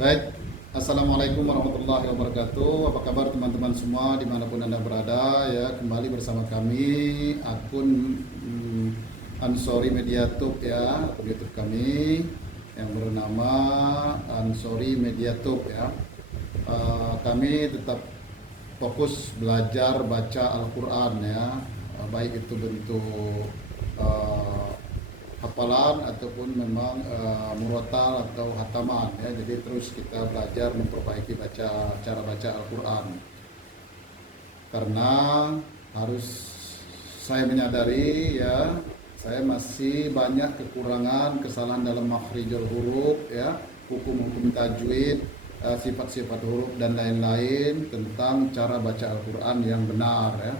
Baik, Assalamualaikum warahmatullahi wabarakatuh. Apa kabar teman-teman semua dimanapun Anda berada ya. Kembali bersama kami akun Ansori Mediatube ya, akun YouTube kami yang bernama Ansori Mediatube ya. Kami tetap fokus belajar baca Al-Quran ya, baik itu bentuk hafalan ataupun memang murotal atau hataman ya. Jadi terus kita belajar memperbaiki cara baca Al-Quran, karena harus saya menyadari ya, saya masih banyak kekurangan, kesalahan dalam makhrijul huruf ya, hukum-hukum tajwid, sifat-sifat huruf dan lain-lain tentang cara baca Al-Quran yang benar ya.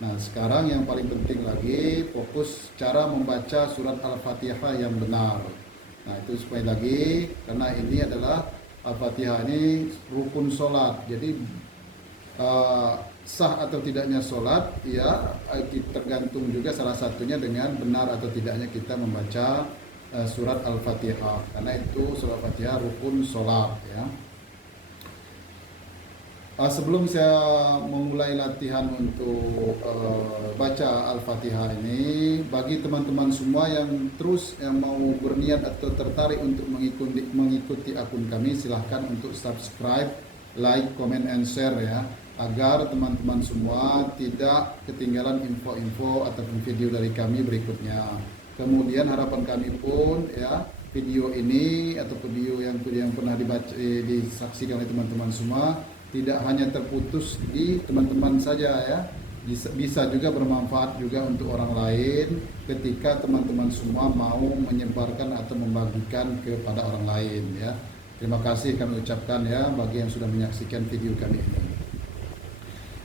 Nah, sekarang yang paling penting lagi fokus cara membaca surat Al-Fatihah yang benar. Nah, itu supaya lagi, karena ini adalah Al-Fatihah ini rukun sholat. Jadi sah atau tidaknya sholat ya tergantung juga salah satunya dengan benar atau tidaknya kita membaca surat Al-Fatihah. Karena itu surat Al-Fatihah rukun sholat ya. Sebelum saya memulai latihan untuk baca Al-Fatihah ini, bagi teman-teman semua yang mau berniat atau tertarik untuk mengikuti akun kami, silahkan untuk subscribe, like, comment, and share ya, agar teman-teman semua tidak ketinggalan info-info ataupun video dari kami berikutnya. Kemudian harapan kami pun ya, video ini atau video yang pernah disaksikan oleh teman-teman semua tidak hanya terputus di teman-teman saja ya, bisa juga bermanfaat juga untuk orang lain ketika teman-teman semua mau menyebarkan atau membagikan kepada orang lain ya. Terima kasih kami ucapkan ya bagi yang sudah menyaksikan video kami ini.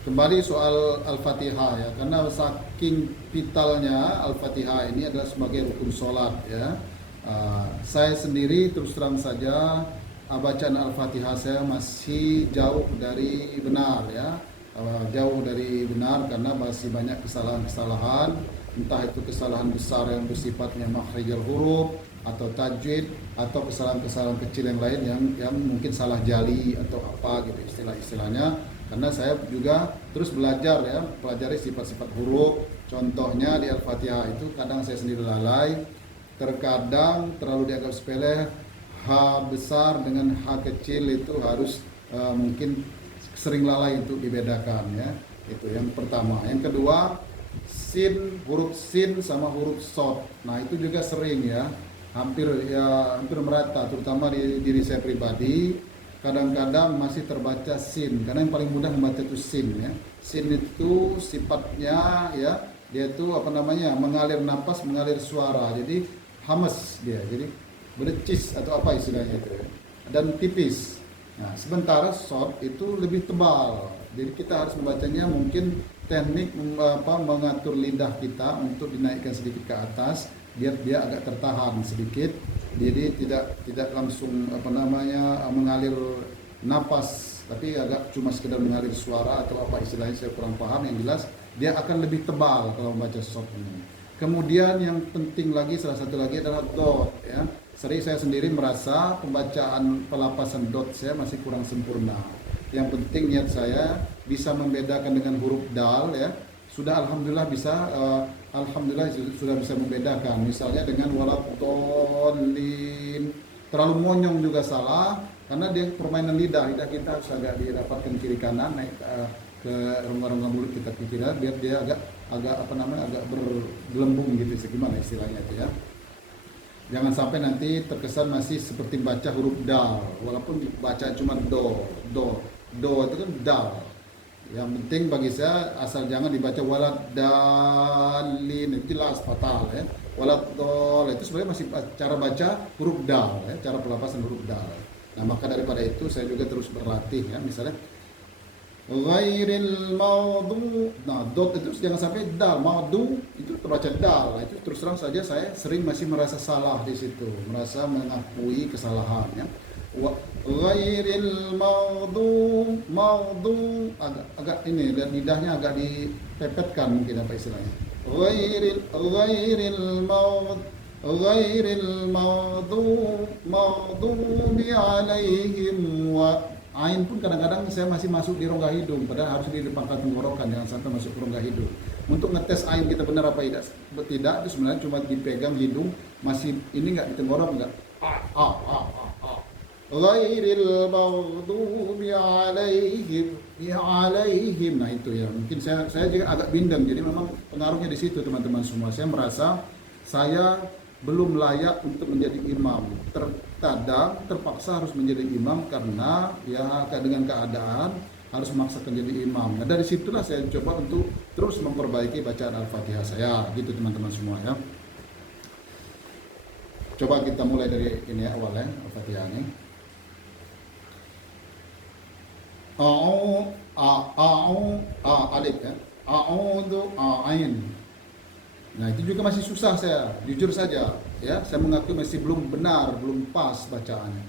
Kembali soal Al-Fatihah ya, karena saking vitalnya Al-Fatihah ini adalah sebagai rukun sholat ya. Saya sendiri terus terang saja, bacaan Al-Fatihah saya masih jauh dari benar ya, jauh dari benar karena masih banyak kesalahan-kesalahan, entah itu kesalahan besar yang bersifatnya makhrijul huruf atau tajwid, atau kesalahan-kesalahan kecil yang lain yang mungkin salah jali atau apa gitu istilah-istilahnya. Karena saya juga terus belajar ya, pelajari sifat-sifat huruf. Contohnya di Al-Fatihah itu kadang saya sendiri lalai, terkadang terlalu dianggap sepele. H besar dengan H kecil itu harus mungkin sering lalai untuk dibedakan ya. Itu yang pertama. Yang kedua, huruf sin sama huruf sod. Nah, itu juga sering ya. Hampir merata, terutama di diri saya pribadi. Kadang-kadang masih terbaca sin, karena yang paling mudah membaca itu sin ya. Sin itu sifatnya ya, dia itu mengalir napas, mengalir suara. Jadi hamas dia. Jadi berdecis atau apa istilahnya itu ya, dan tipis. Nah, sementara short itu lebih tebal, jadi kita harus membacanya mungkin teknik mengatur lidah kita untuk dinaikkan sedikit ke atas biar dia agak tertahan sedikit, jadi tidak langsung mengalir napas, tapi agak cuma sekedar mengalir suara atau apa istilahnya saya kurang paham. Yang jelas dia akan lebih tebal kalau membaca short ini. Kemudian yang penting lagi, salah satu lagi adalah dot ya. Sering saya sendiri merasa pembacaan pelapasan dot saya masih kurang sempurna. Yang penting niat saya bisa membedakan dengan huruf dal ya. Sudah alhamdulillah sudah bisa membedakan. Misalnya dengan waladhdallin. Terlalu monyong juga salah, karena dia permainan lidah kita harus agak dirapatkan kiri kanan, naik ke rongga-rongga mulut kita biar dia agak bergelembung gitu, gimana istilahnya itu ya. Jangan sampai nanti terkesan masih seperti baca huruf dal, walaupun baca cuma do itu kan dal. Yang penting bagi saya asal jangan dibaca waladdallin, itu jelas fatal ya. Waladdall itu sebenarnya masih cara baca huruf dal ya, cara pelapasan huruf dal. Nah, maka daripada itu saya juga terus berlatih ya, misalnya ghairil maudhu. Nah, dot itu jangan sampai dal, maudhu itu terbaca dal. Nah, itu terus terang saja saya sering masih merasa salah di situ, merasa mengakui kesalahannya. Ghairil maudhu agak ini, dan lidahnya agak dipepetkan mungkin apa istilahnya. Ghairil ghairil maghdubi alaihim wa ain pun kadang-kadang saya masih masuk di rongga hidung, padahal harus di depan tenggorokan, jangan sampai masuk ke rongga hidung. Untuk ngetes ain kita benar apa tidak, itu sebenarnya cuma dipegang hidung, masih ini nggak di tenggorok nggak. Ghairil maghdubi alaihim. Nah itu ya, mungkin saya juga agak bindeng, jadi memang pengaruhnya di situ teman-teman semua. Saya merasa saya belum layak untuk menjadi imam. Terkadang terpaksa harus menjadi imam karena ya dengan keadaan harus memaksakan jadi imam. Nah dari situlah saya coba untuk terus memperbaiki bacaan Al-Fatihah saya, gitu teman-teman semua ya. Coba kita mulai dari ini awalnya Al-Fatihah ini. Alif ya. A'udzu ain. Nah itu juga masih susah saya, jujur saja ya, saya mengaku masih belum benar, belum pas bacaannya.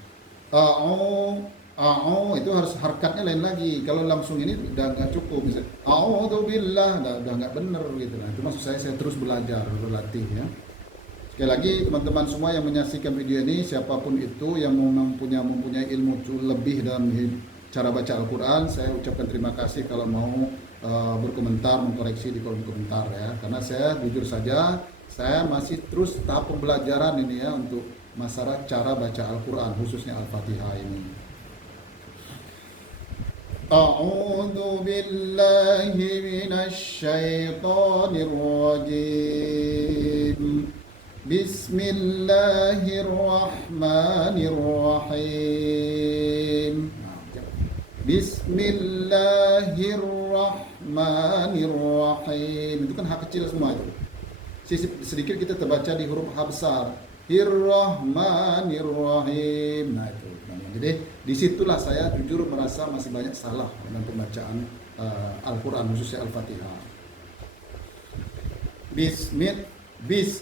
Itu harus harkatnya lain lagi. Kalau langsung ini udah nggak cukup. Misalnya billah, udah nggak bener gitu. Nah itu maksud saya terus belajar, berlatih ya. Sekali lagi teman-teman semua yang menyaksikan video ini, siapapun itu yang mempunyai ilmu lebih dalam cara baca Al-Quran, saya ucapkan terima kasih kalau mau berkomentar, mengkoreksi di kolom komentar ya. Karena saya jujur saja, saya masih terus tahap pembelajaran ini ya untuk masalah cara baca Al-Quran, khususnya Al-Fatihah ini. A'udzu billahi minasy syaithanir rajim. Bismillahirrahmanirrahim. Bismillahirrahmanirrahim. Itu kan H kecil semua itu. Sedikit kita terbaca di huruf H besar. Irrahmanirrahim. Nah itu. Jadi disitulah saya jujur merasa masih banyak salah dalam pembacaan Al-Quran, khususnya Al-Fatihah.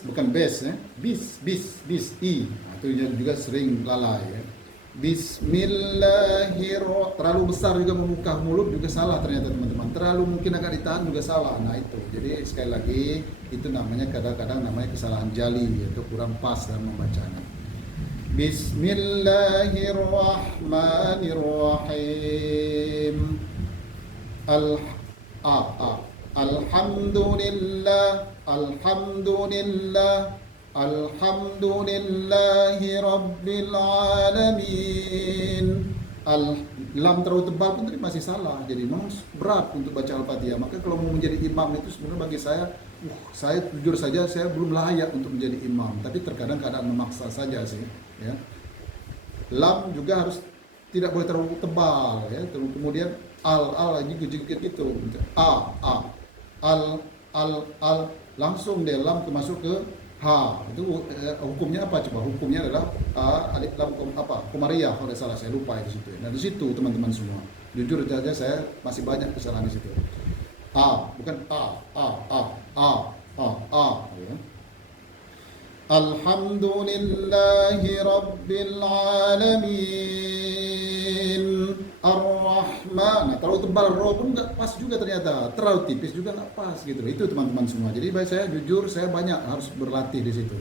Bukan bes ya. Bis i. Nah, itu juga sering lalai ya. Bismillahirrahmanirrahim. Terlalu besar juga membuka mulut juga salah ternyata teman-teman. Terlalu mungkin agak ditahan juga salah. Nah itu. Jadi sekali lagi itu namanya kadang-kadang namanya kesalahan jali, yaitu kurang pas dalam membacanya. Bismillahirrahmanirrahim. Alhamdulillah. Alhamdulillahi Rabbil Alamin. Lam terlalu tebal pun tadi masih salah. Jadi memang berat untuk baca Al-Fatihah. Maka kalau mau menjadi imam itu sebenarnya bagi saya jujur saja saya belum layak untuk menjadi imam. Tapi terkadang keadaan memaksa saja sih. Ya. Lam juga harus tidak boleh terlalu tebal. Ya. Kemudian lagi gigit gitu. Al langsung dia lam masuk ke H. Itu hukumnya apa coba? Hukumnya adalah alif lam komariah kalau tidak salah, saya lupa itu situ. Nah di situ teman-teman semua. Jujur saja saya masih banyak kesalahan di situ. Bukan ya. Alhamdulillahi Rabbil Alamin. Ar-Rahman. Nah, terlalu tebal roh pun nggak pas juga ternyata. Terlalu tipis juga nggak pas gitu. Itu teman-teman semua. Jadi baik saya jujur saya banyak harus berlatih di situ.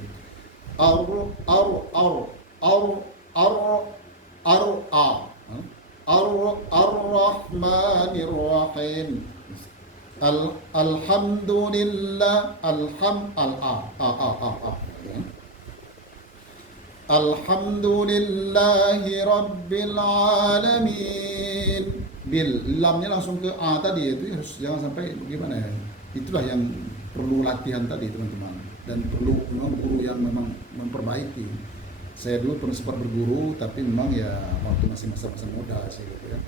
Ar-Rahmanir-Rahim. Alhamdulillah. Alhamdulillahi Rabbil Alamin. Lamnya langsung ke A tadi, itu harus jangan sampai gimana ya. Itulah yang perlu latihan tadi teman-teman. Dan perlu memang guru yang memang memperbaiki. Saya dulu pernah sempat berguru, tapi memang ya waktu masih masa-masa muda sih gitu ya.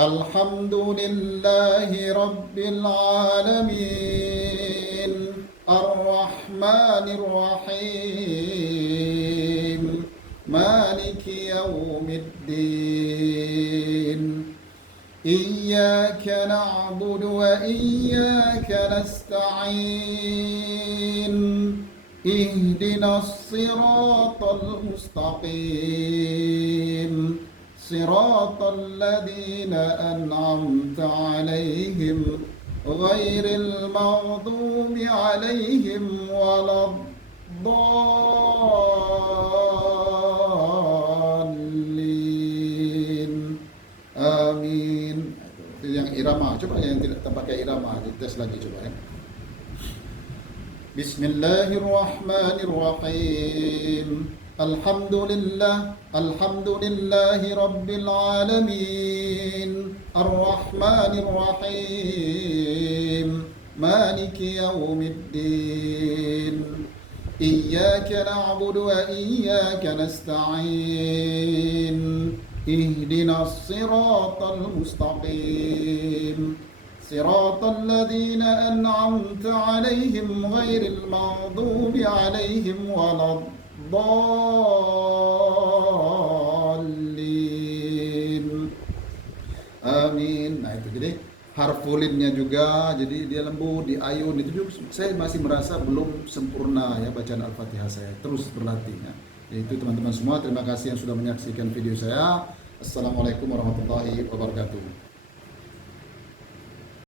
Alhamdulillahi Rabbil Alamin. Ar-Rahmanir-Rahim. Maliki Yawmiddin. Iyyaka na'budu wa iyyaka nasta'in. Ihdinas siratal mustaqim. Siratal ladzina an'amta 'alaihim ghairil maghdubi alaihim waladdallin. Amin. Itu yang irama. Coba yang tidak pakai irama, dites lagi coba ya. Bismillahirrahmanirrahim. Alhamdulillahi rabbil alamin. Ar-Rahmanir Rahim. Maliki yaumiddin. Iyyaka na'budu wa iyyaka nasta'in. Ihdinas siratal mustaqim. صراط الذين أنعمت عليهم غير المغضوب عليهم ولا الضالين. Amin. Nah itu jadi harfulinnya juga, jadi dia lembut, di ayun itu juga saya masih merasa belum sempurna ya bacaan Al-Fatihah saya. Terus berlatih ya. Itu teman-teman semua, terima kasih yang sudah menyaksikan video saya. Assalamualaikum warahmatullahi wabarakatuh.